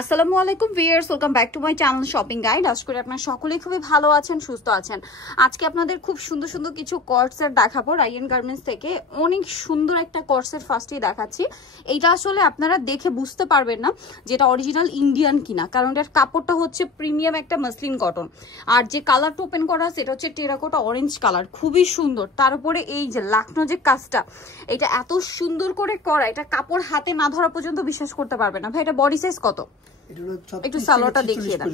আসসালামু আলাইকুম viewers, welcome back to my channel shopping guide. আশা করি আপনারা সকলেই খুবই ভালো আছেন, সুস্থ আছেন। আজকে আপনাদের খুব সুন্দর সুন্দর কিছু কর্ডসেট দেখাবো রায়ান গার্মেন্টস থেকে। অনেক সুন্দর একটা কর্ডসেট ফার্স্টেই দেখাচ্ছি। এইটা আসলে আপনারা দেখে বুঝতে পারবেন না যেটা অরিজিনাল ইন্ডিয়ান কিনা, কারণ এটার কাপড়টা হচ্ছে প্রিমিয়াম একটা মাসলিন কটন। আর যে কালারটা ওপেন করা সেটা হচ্ছে টেরাকোটা অরেঞ্জ কালার, খুবই সুন্দর। তার উপরে এই যে লাকনো যে কাজটা, এটা এত সুন্দর করে করা, এটা কাপড় হাতে না ধরা পর্যন্ত বিশ্বাস করতে পারবে না। ভাই এটা বডি সাইজ কত? একটু সালোয়ারটা দেখিয়ে দাও।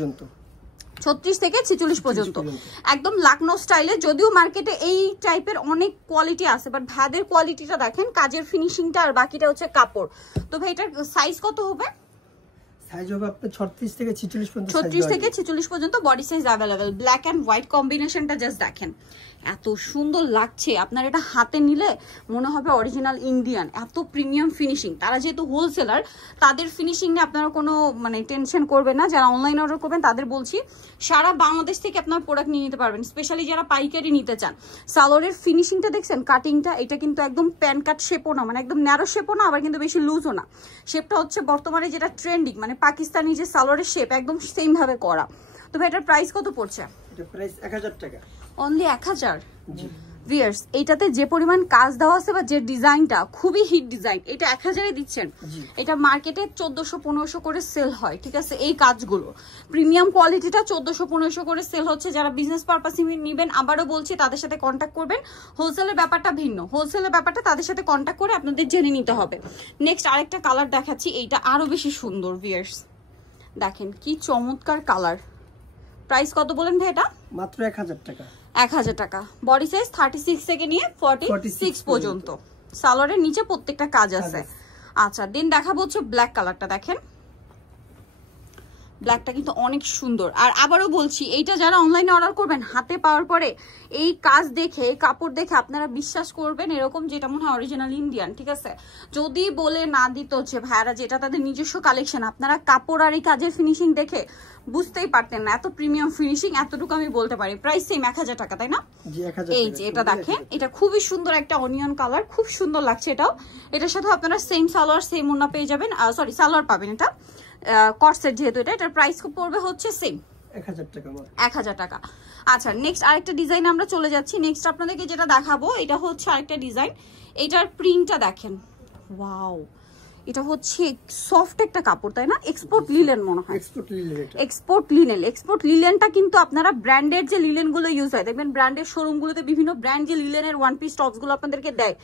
36 থেকে 46 পর্যন্ত, একদম লাকনো স্টাইলে। যদিও মার্কেটে এই টাইপের অনেক কোয়ালিটি আছে, বাট ভাদের কোয়ালিটিটা দেখেন, কাজের ফিনিশিংটা, আর বাকিটা হচ্ছে কাপড়। তো ভাই এটার সাইজ কত হবে? সাইজ হবে আপনার 36 থেকে 46 পর্যন্ত। 36 থেকে 46 পর্যন্ত body size available. Black and white কম্বিনেশনটা জাস্ট দেখেন, এত সুন্দর লাগছে। আপনার এটা হাতে নিলে মনে হবে অরিজিনাল ইন্ডিয়ান, এত প্রিমিয়াম ফিনিশিং। তারা যেহেতু হোলসেলার, তাদের ফিনিশিং নিয়ে আপনারা কোনো টেনশন করবেন না। যারা অনলাইন অর্ডার করবেন তাদের বলছি, সারা বাংলাদেশ থেকে আপনার প্রোডাক্ট নিয়ে নিতে পারবেন, স্পেশালি যারা পাইকারি নিতে চান। সালোয়ারের ফিনিশিংটা দেখছেন, কাটিংটা, এটা কিন্তু একদম প্যান কাট শেপও না, একদম ন্যারো শেপও না, আবার কিন্তু বেশি লুজও না। শেপটা হচ্ছে বর্তমানে যেটা ট্রেন্ডিং, পাকিস্তানি যে সালোয়ারের শেপ, একদম সেম ভাবে করা। তো ভাই এটার প্রাইস কত পড়ছে? এটা প্রাইস 1000 টাকা। অনলি 1000। জি ভিউয়ার্স, এইটাতে যে পরিমাণ কাজ দেওয়া আছে বা যে ডিজাইনটা, খুবই হিট ডিজাইন, এটা 1000-এ দিচ্ছেন। এটা মার্কেটে 1400-1500 করে সেল হয়, ঠিক আছে? এই কাজগুলো প্রিমিয়াম কোয়ালিটিটা 1400-1500 করে সেল হচ্ছে। যারা বিজনেস পারপাসে নেবেন, আবারও বলছি, তাদের সাথে কন্ট্যাক্ট করবেন। হোলসেলের ব্যাপারটা ভিন্ন, হোলসেলের ব্যাপারটা তাদের সাথে কন্ট্যাক্ট করে আপনাদের জেনে নিতে হবে। নেক্সট আরেকটা কালার দেখাচ্ছি, এইটা আরো বেশি সুন্দর। ভিউয়ার্স দেখেন কি চমৎকার কালার। প্রাইস কত বলেন ভাই? এটা মাত্র 1000 টাকা। 1000 টাকা। বডি সাইজ 36 থেকে নিয়ে 46 পর্যন্ত। সালোয়ারের নিচে প্রত্যেকটা কাজ আছে। আচ্ছা, দেন দেখাবো হচ্ছে ব্ল্যাক কালারটা। দেখেন ব্ল্যাকটা কিন্তু অনেক সুন্দর। আর আবারও বলছি, এইটা যারা অনলাইনে অর্ডার করবেন, হাতে পাওয়ার পরে এই কাজ দেখে, এই কাপড় দেখে আপনারা বিশ্বাস করবেন এরকম যেটা মনে হয় অরিজিনাল ইন্ডিয়ান, ঠিক আছে? যদি বলে না দিত হচ্ছে ভাইয়ারা যেটা তাদের নিজস্ব কালেকশন, আপনারা কাপড় আর এই কাজের ফিনিশিং দেখে বুঝতেই পারতেন না এত প্রিমিয়াম ফিনিশিং। এতটুকু আমি বলতে পারি। প্রাইস সেম 1000 টাকা, তাই না? এই যে এটা দেখেন, এটা খুবই সুন্দর একটা অনিয়ন কালার, খুব সুন্দর লাগছে এটাও। এটার সাথে আপনারা সেম সালোয়ার, সেম ওড়না পেয়ে যাবেন। সরি, সালোয়ার পাবেন এটা কর্সেট যেহেতু। এটার প্রাইস পড়বে হচ্ছে সেম 1000 টাকা। 1000 টাকা। আচ্ছা, নেক্সট আরেকটা ডিজাইন আমরা চলে যাচ্ছি। নেক্সট আপনাদেরকে যেটা দেখাবো, এটা হচ্ছে আরেকটা ডিজাইন। এটার প্রিন্টটা দেখেন, ওয়াও, এটা হচ্ছে সফট একটা কাপড়, তাই না? এক্সপোর্ট লিলেন মনে হয়। Export linen. এক্সপোর্ট লিলেনটা কিন্তু আপনারা ব্র্যান্ডেড যে লিলেন গুলো ইউজ হয়, দেখবেন ব্র্যান্ডের শোরুম গুলোতে বিভিন্ন ব্র্যান্ড যে লিলেনের ওয়ান পিস টপস গুলো আপনাদেরকে দেয়,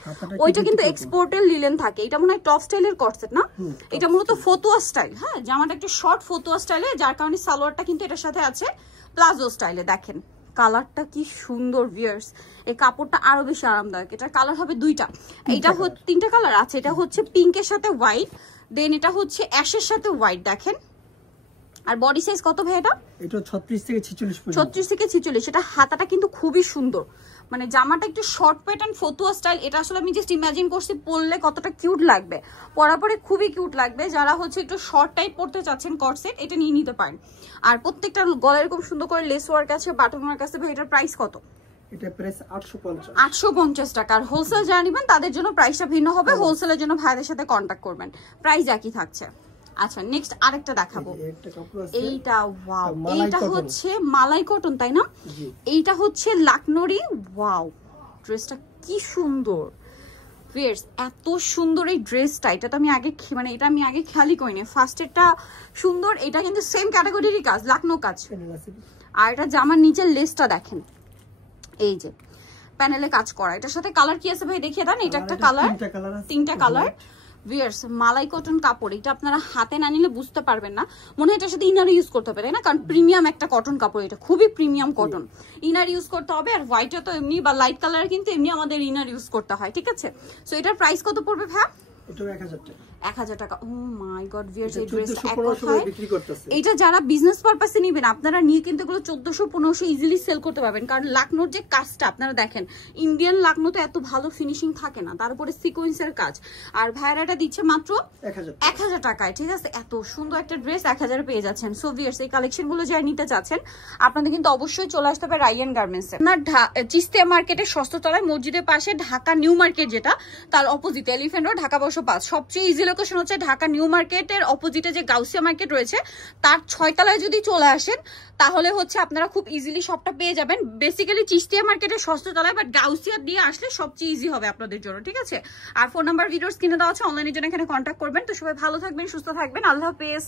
ওইটা কিন্তু এক্সপোর্টের লিলেন থাকে। এটা মনে হয় টপ স্টাইলের কর্সেট না? এটা মূলত ফতুয়া স্টাইল। হ্যাঁ, জামাটা একটু শর্ট ফতুয়া স্টাইলে, যার কারণে সালোয়ারটা কিন্তু এটার সাথে আছে প্লাজো স্টাইলে। দেখেন কালারটা কি সুন্দর ভিউয়ার্স, এই কাপড়টা আরো বেশি আরামদায়ক। এটার কালার হবে দুইটা, এইটা হচ্ছে তিনটা কালার আছে। এটা হচ্ছে পিঙ্কের সাথে হোয়াইট, দেন এটা হচ্ছে অ্যাশের সাথে হোয়াইট। দেখেন, আর বডি সাইজ কত ভাই এটা? এটা 36 থেকে 46 পর্যন্ত। 36 থেকে 46। এটা হাতাটা কিন্তু খুবই সুন্দর, জামাটা একটু শর্ট প্যাটার্ন ফতুয়া স্টাইল। এটা আসলে আমি জাস্ট ইমাজিন করছি পরলে কতটা কিউট লাগবে, পরার পরে খুবই কিউট লাগবে। যারা হচ্ছে একটু শর্ট টাইপ পরতে চাচ্ছেন কর্সেট, এটা নিয়ে নিতে পারেন। আর প্রত্যেকটা গলায় এরকম সুন্দর করে লেস ওয়ার্ক আছে, বাটন ওয়ার্ক আছে। ভাই এটার প্রাইস কত? এটা প্রাইস 850। 850 টাকা। আর হোলসেল যারা নেবেন তাদের জন্য প্রাইসটা ভিন্ন হবে। হোলসেলের জন্য ভাইদের সাথে কন্ট্যাক্ট করবেন, প্রাইস একই থাকছে। আচ্ছা, নেক্সট আরেকটা দেখাবো। এইটা ওয়াও, এইটা হচ্ছে মালাই কটন, তাই না? এইটা হচ্ছে লাকনোরি। ওয়াও, ড্রেসটা কি সুন্দর। ভিউয়ার্স এত সুন্দর এই ড্রেসটা, এটা তো আমি আগে এটা আমি আগে খেয়ালই করিনি। ফার্স্টেরটা সুন্দর, এটা কিন্তু সেম ক্যাটাগরিরই কাজ, লাকনো কাজ। আর এটা জামার নিচের লেসটা দেখেন, এই যে প্যানেলে কাজ করা। এটার সাথে কালার কি আছে ভাই দেখিয়ে দেন। এটা একটা কালার, তিনটা কালার। ভিউয়ার্স মালাই কটন কাপড়, এটা আপনারা হাতে না নিলে বুঝতে পারবেন না, মনে হয় এটার সাথে ইনার ইউজ করতে হবে, তাই না? কারণ প্রিমিয়াম একটা কটন কাপড়, এটা খুবই প্রিমিয়াম কটন, ইনার ইউজ করতে হবে। আর হোয়াইটে তো এমনি বা লাইট কালারে কিন্তু এমনি আমাদের ইনার ইউজ করতে হয়, ঠিক আছে? সো এটার প্রাইস কত পড়বে ভাই? এটা 1000 টাকা। 1000 টাকা। ও মাই গড ভিউয়ার্স, এই ড্রেসটা এক কথায় এটা যারা বিজনেস পারপাসে নেবেন, আপনারা নিয়ে কিন্তু এগুলো 1400-1500 ইজিলি সেল করতে পারবেন। কারণ লাকনোর যে কাজটা আপনারা দেখেন, ইন্ডিয়ান লাকনোতে এত ভালো ফিনিশিং থাকে না, তার উপরে সিকোয়েন্সের কাজ। আর ভাইরাটা দিচ্ছে মাত্র 1000 টাকায়, ঠিক আছে? এত সুন্দর একটা ড্রেস 1000 পেয়ে যাচ্ছেন। সো ভিউয়ার্স এই কালেকশনগুলো যারা নিতে চাচ্ছেন, আপনাদের কিন্তু অবশ্যই চলে আসতে হবে রায়ান গার্মেন্টস এ। আপনার চিস্তিয়া মার্কেটের ষষ্ঠতলায় মসজিদের পাশে, ঢাকা নিউ মার্কেট যেটা, তার অপোজিট এলিফ্যান্ট রোড, ঢাকা 505, সবচেয়ে ইজি লোকেশন হচ্ছে ঢাকা নিউ মার্কেটের অপোজিটে যে গাউসিয়া মার্কেট রয়েছে তার 6 তলায় যদি চলে আসেন তাহলে হচ্ছে আপনারা খুব ইজিলি শপটা পেয়ে যাবেন। বেসিক্যালি চিস্তিয়া মার্কেটের ষষ্ঠ তলায়, বাট গাউসিয়া দিয়ে আসলে সবচেয়ে ইজি হবে আপনাদের জন্য, ঠিক আছে? আর ফোন নাম্বার ভিডিওস কিনে দেওয়া আছে, অনলাইনের জন্য এখানে কন্ট্যাক্ট করবেন। তো সবাই ভালো থাকবেন, সুস্থ থাকবেন, আল্লাহ হাফেজ।